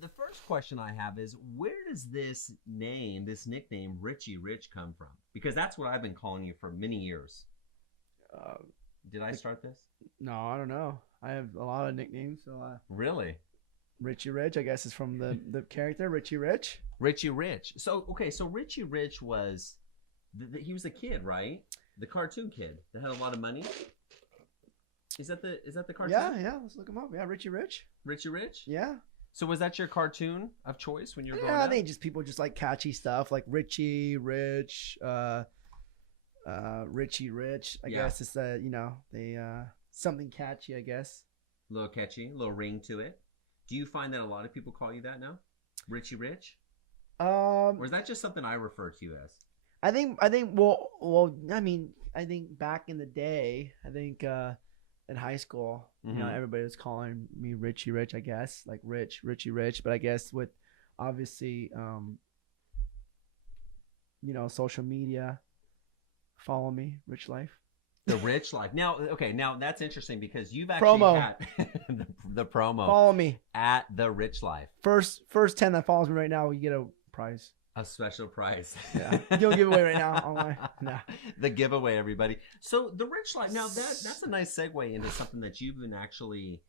The first question I have is, where does this name, this nickname, Richie Rich, come from? Because that's what I've been calling you for many years. Uh, Did I start this? no, I don't know. I have a lot of nicknames. So Really? Richie Rich, I guess, is from the character Richie Rich. Richie Rich. So, okay, so Richie Rich was, he was a kid, right? The cartoon kid that had a lot of money. Is that the cartoon? Yeah. Let's look him up. Yeah, Richie Rich. Richie Rich? Yeah. So was that your cartoon of choice when you were growing Yeah, I up? think just people just like catchy stuff like Richie Rich, Richie Rich. I Yeah. guess it's they something catchy. I guess. A little catchy, a little ring to it. Do you find that a lot of people call you that now? Richie Rich? Or is that just something I refer to you as? I think well I mean I think back in the day in high school Mhm. everybody was calling me Richie Rich, I guess, like Richie Rich, but I guess with obviously social media, follow me Rich Life. The Rich Life. Now, okay, now that's interesting because you've actually Promo. had the promo Follow me. at the Rich Life. First 10 that follows me right now, you get a prize. A special prize. Yeah. You'll give away right now online. No. The giveaway, everybody. So the Rich Life. Now that's a nice segue into something that you've been actually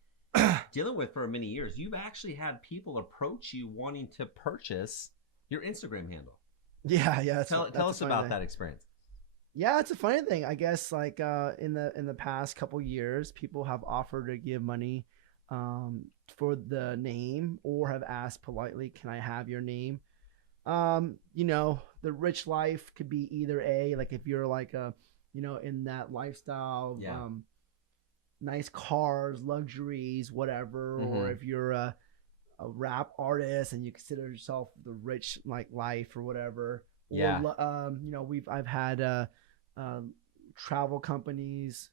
dealing with for many years. You've actually had people approach you wanting to purchase your Instagram handle. Yeah. Tell us about that experience. Yeah, it's a funny thing. I guess like in the past couple years, people have offered to give money for the name or have asked politely, "Can I have your name?" The Rich Life could be either like if you're like in that lifestyle, Yeah. nice cars, luxuries, whatever, or if you're a rap artist and you consider yourself the rich like life or whatever. Yeah. Or, I've had travel companies.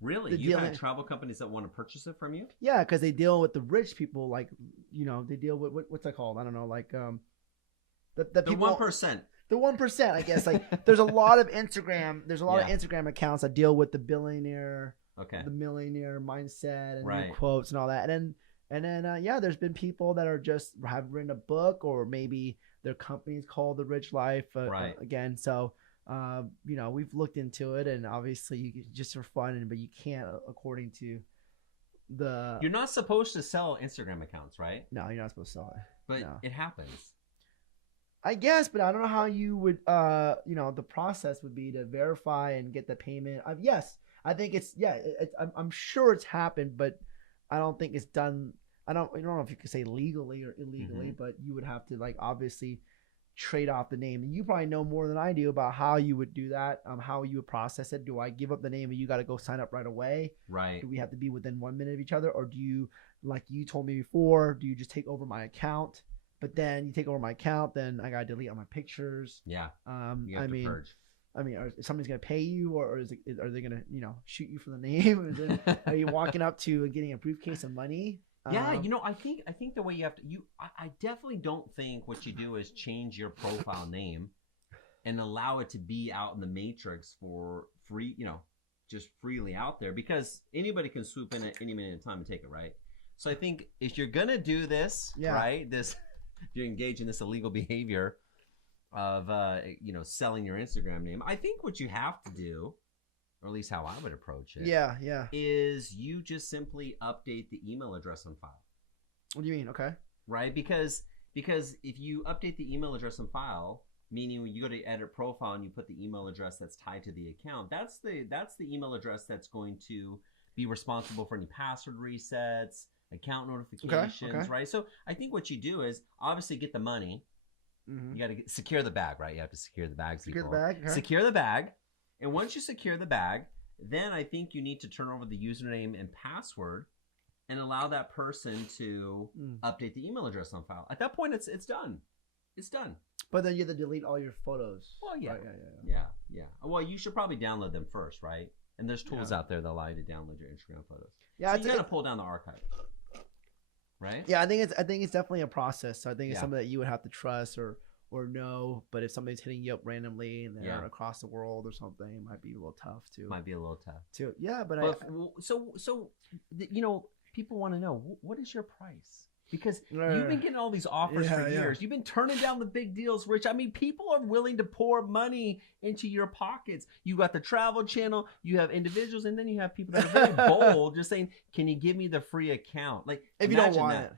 Really? The You've deal- had travel companies that want to purchase it from you? Yeah, because they deal with the rich people, like they deal with what's that called? I don't know, like the The people 1%. the 1%, I guess. Like there's a lot of Instagram. There's a lot of Yeah. Instagram accounts that deal with the billionaire, Okay. the millionaire mindset, and Right. new quotes and all that. And then there's been people that are just have written a book, or maybe their company's called The Rich Life. Right. Again, so we've looked into it, and obviously you just for fun, but you can't according to the. You're not supposed to sell Instagram accounts, right? No, you're not supposed to sell it. But No. it happens. I guess, but I don't know how you would, the process would be to verify and get the payment. Yes, I think I'm sure it's happened, but I don't think it's done. I don't know if you could say legally or illegally, but you would have to like obviously trade off the name. And you probably know more than I do about how you would do that, how you would process it. Do I give up the name and you got to go sign up right away? Right. Do we have to be within 1 minute of each other, or do you, like you told me before, do you just take over my account? But then you take over my account, then I gotta delete all my pictures. Yeah. You have to purge. Is somebody's gonna pay you, or are they gonna shoot you for the name? Are you walking up to and getting a briefcase of money? Yeah, I think the way you have to I definitely don't think what you do is change your profile name and allow it to be out in the matrix for free, just freely out there, because anybody can swoop in at any minute in time and take it, right? So I think if you're gonna do this, right, if you're engaged in this illegal behavior of selling your Instagram name, I think what you have to do, or at least how I would approach it, is you just simply update the email address on file. What do you mean? Okay. Right? Because if you update the email address on file, meaning when you go to edit profile and you put the email address that's tied to the account, that's the email address that's going to be responsible for any password resets, account notifications, okay. right? So I think what you do is obviously get the money. Mm-hmm. You got to secure the bag, right? You have to secure the bag. Secure the bag. Okay. Secure the bag. And once you secure the bag, then I think you need to turn over the username and password and allow that person to update the email address on file. At that point, it's done. It's done. But then you have to delete all your photos. Well, yeah. Right, Yeah. Well, you should probably download them first, right? And there's tools out there that allow you to download your Instagram photos. Yeah, so you got to pull down the archive, right? Yeah, I think it's definitely a process. So I think it's something that you would have to trust or know. But if somebody's hitting you up randomly and they're across the world or something, it might be a little tough too. Yeah, but people want to know, what is your price? Because you've been getting all these offers for years. You've been turning down the big deals, Rich. I mean, people are willing to pour money into your pockets. You got the Travel Channel, you have individuals, and then you have people that are very bold, just saying, "Can you give me the free account?" Like, if you don't want it.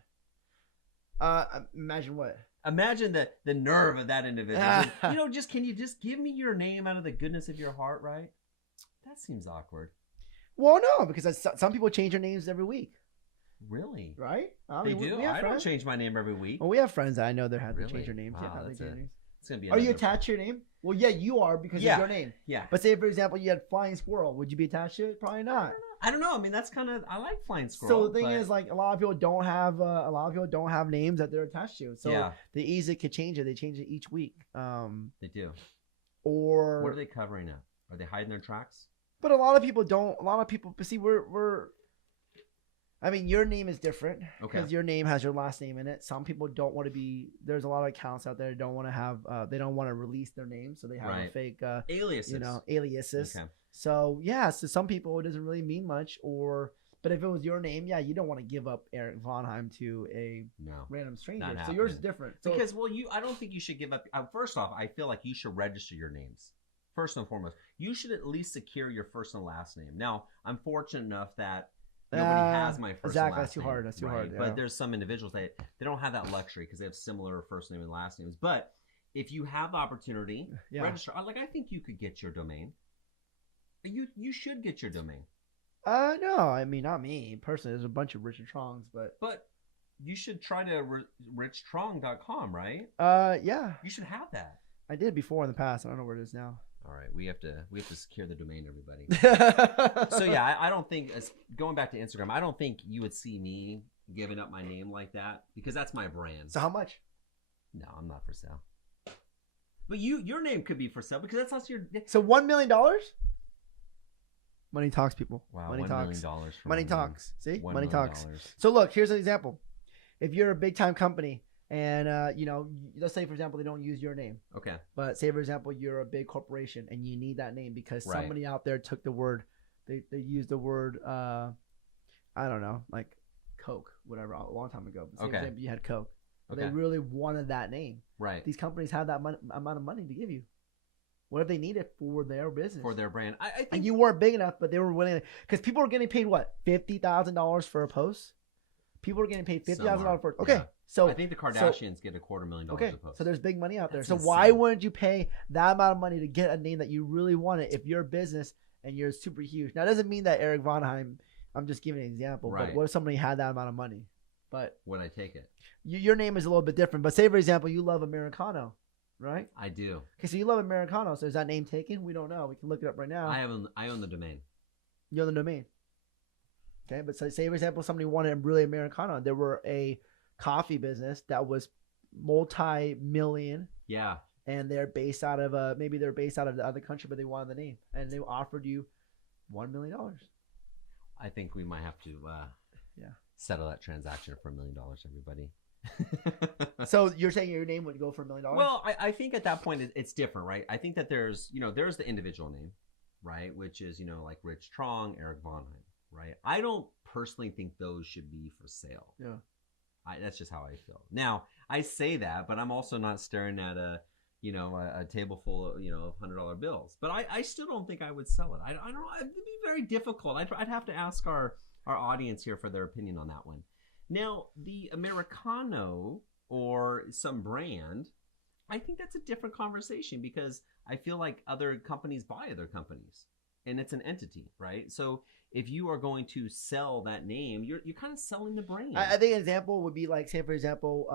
Imagine what? Imagine the nerve of that individual. Can you just give me your name out of the goodness of your heart, right? That seems awkward. Well, no, because some people change their names every week. Really? Right? They do? I don't change my name every week. Well, we have friends that I know that have to change their names. Wow, It's gonna be. Are you attached to your name? Well, yeah, you are because of your name. Yeah. But say, for example, you had Flying Squirrel. Would you be attached to it? Probably not. I don't know. I mean, that's kind of. I like Flying Squirrel. So the thing is, like, a lot of people don't have names that they're attached to. So they easily could change it. They change it each week. They do. Or what are they covering up? Are they hiding their tracks? But a lot of people don't. A lot of people. But see, I mean, your name is different because your name has your last name in it. Some people don't want to be. There's a lot of accounts out there that don't want to have. They don't want to release their name, so they have a fake aliases. Aliases. Okay. So so some people it doesn't really mean much. But if it was your name, you don't want to give up Eric Vonheim to a random stranger. So yours is different. So, because I don't think you should give up. First off, I feel like you should register your names. First and foremost, you should at least secure your first and last name. Now, I'm fortunate enough that nobody has my first and last name. That's too hard. Yeah. But there's some individuals that they don't have that luxury because they have similar first name and last names. But if you have the opportunity, register. I think you could get your domain. You should get your domain. No, I mean not me personally. There's a bunch of Richard Trongs, but you should try to richtrong.com, right? Yeah. You should have that. I did before in the past. I don't know where it is now. All right, we have to secure the domain, everybody. So yeah, I don't think going back to Instagram, I don't think you would see me giving up my name like that because that's my brand. So how much? No, I'm not for sale. But your name could be for sale because that's your. So $1 million. Money talks, people. Wow, money $1 talks. million. Money talks. See, money talks. $1 million. So look, here's an example. If you're a big time company. And, let's say, for example, they don't use your name. Okay. But say, for example, you're a big corporation and you need that name because somebody out there took the word, they used the word, I don't know, like Coke, whatever, a long time ago. But say, for example, you had Coke. But they really wanted that name. Right. These companies have that amount of money to give you. What if they need it for their business? For their brand. I think. And you weren't big enough, but they were willing to. Because people were getting paid, what, $50,000 for a post? People are getting paid $50,000 for it. Okay. Yeah. So I think the Kardashians get $250,000 a post. So there's big money out there. That's so insane. Why wouldn't you pay that amount of money to get a name that you really wanted if you're a business and you're super huge? Now, it doesn't mean that Eric Vonheim, I'm just giving an example, but what if somebody had that amount of money? But would I take it? Your name is a little bit different. But say, for example, you love Americano, right? I do. Okay, so you love Americano. So is that name taken? We don't know. We can look it up right now. I own the domain. You own the domain. Okay, but say, for example, somebody wanted really Americano. There were a coffee business that was multi-million. Yeah. And they're based out of maybe they're based out of the other country, but they wanted the name, and they offered you $1 million. I think we might have to settle that transaction for $1 million, everybody. So you're saying your name would go for $1 million? Well, I think at that point it's different, right? I think that there's the individual name, right, which is like Rich Trong, Eric Vonheim, right? I don't personally think those should be for sale. Yeah. That's just how I feel. Now, I say that, but I'm also not staring at a table full of, $100 bills. But I still don't think I would sell it. I don't know. It'd be very difficult. I'd have to ask our audience here for their opinion on that one. Now, the Americano or some brand, I think that's a different conversation because I feel like other companies buy other companies. And it's an entity, right? So if you are going to sell that name, you're kind of selling the brand. I think an example would be like, say, for example,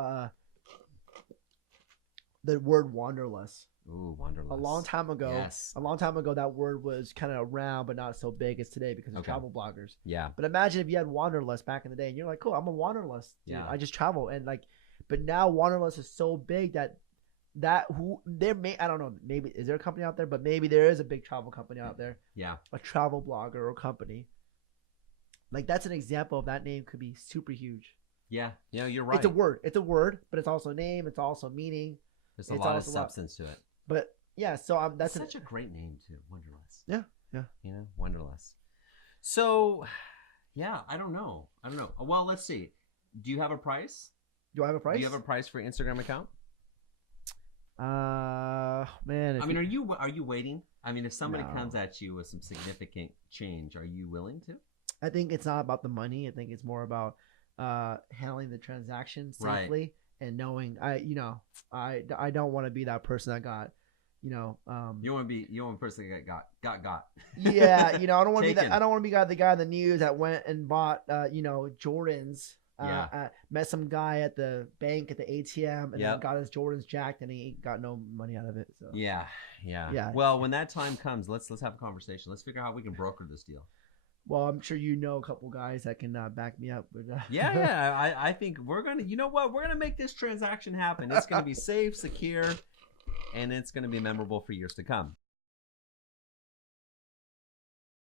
the word wanderlust. Ooh, wanderlust. A long time ago, that word was kind of around, but not so big as today because of travel bloggers. Yeah. But imagine if you had wanderlust back in the day, and you're like, cool, I'm a wanderlust. Yeah. I just travel, and but now wanderlust is so big that I don't know, maybe is there a company out there, but maybe there is a big travel company out there. Yeah. A travel blogger or company. Like that's an example of that name could be super huge. Yeah. You're right. It's a word, but it's also a name. It's also meaning. There's a lot of substance to it. But yeah, so that's such a great name too, Wanderlust. Yeah. Wanderlust. So, yeah, I don't know. Well, let's see. Do you have a price? Do I have a price? Do you have a price for your Instagram account? Man. I mean, are you waiting? I mean, if somebody No. comes at you with some significant change, are you willing to? I think it's not about the money. I think it's more about handling the transaction Right. safely and knowing I don't want to be that person that got, You don't want to be the person that got. yeah, I don't want to be that. Taken. I don't want to be the guy in the news that went and bought Jordans. Yeah. Met some guy at the bank at the ATM and then Yep. got his Jordans jacked and he got no money out of it. So Yeah. Yeah. Well, when that time comes, let's have a conversation. Let's figure out how we can broker this deal. well, I'm sure you know a couple guys that can back me up. But, Yeah. I think we're gonna. You know what? We're gonna make this transaction happen. It's gonna be safe, secure, and it's gonna be memorable for years to come.